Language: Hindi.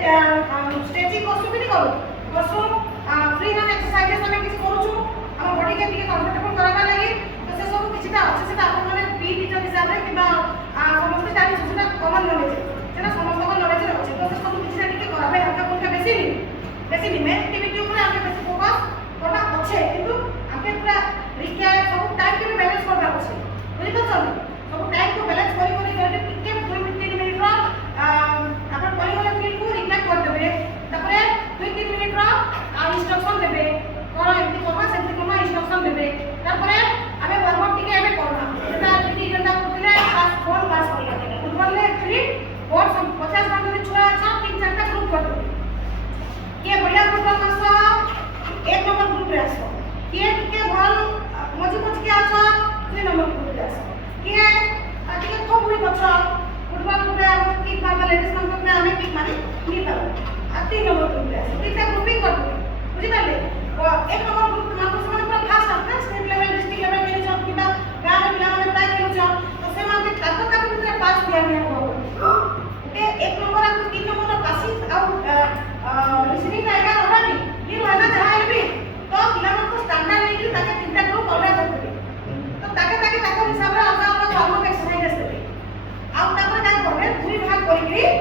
स्ट्रेचिंग करछु कि करू करछु फ्री हैंड एक्सरसाइजेस हमें किछ करूछु हम बॉडी के टिके कंफर्टेबल कराबा लागि तो से सब किछटा अछि सेटा आपन माने पी टीचर हिसाब रे किबा समस्त जानि सेटा कॉमन नॉलेज सेटा समस्त को नॉलेज रे अछि तो से सब किछटा टिके कराबे हल्का फुल्का बेसी नहीं मैं एक्टिविटी ऊपर आके बेसी फोकस करना अच्छे किंतु आके पूरा रिक्या सब टाइम के बैलेंस करना अच्छे बुझि पछन सब टाइम को बैलेंस करी टिके 2 मिनिट रो अपन करी वाला फील को रिक्या कर देबे तापरे 2-3 मिनिट रो इंस्ट्रक्शन देबे कोन एमती करबा सेमती करबा इंस्ट्रक्शन देबे तापरे आमे वार्म अप टिके आमे करना जेटा टिके घंटा करले पास फोन पास करले फुटबॉल ले एक्चुअली और 50 घंटा रे छुआ अच्छा 3-4 टा ग्रुप कर के बढ़िया फुटबॉल आस एक नंबर ग्रुप रे आस के टिके भल मजी के आस 2 नंबर ग्रुप रे आस के टिके खूब हुई बच्चा फुटबॉल पूरा किक मारबा लेडीज नंबर में हमें किक मारी नहीं पाबो 3 नंबर ग्रुप रे आस तीनटा ग्रुपिंग कर दो बुझि पाले एक नंबर ग्रुप माने से पूरा फास्ट आता स्टेट लेवल डिस्ट्रिक्ट लेवल के सब किबा गांव में पिला माने प्राय खेलु छ तो से माने ताको ताको भीतर पास दिया हो ओके एक नंबर आ 3 नंबर पासिंग आउट लिसनिंग रहेगा होगा नहीं ये रहना चाहिए भी तो पिला को स्टैंडर्ड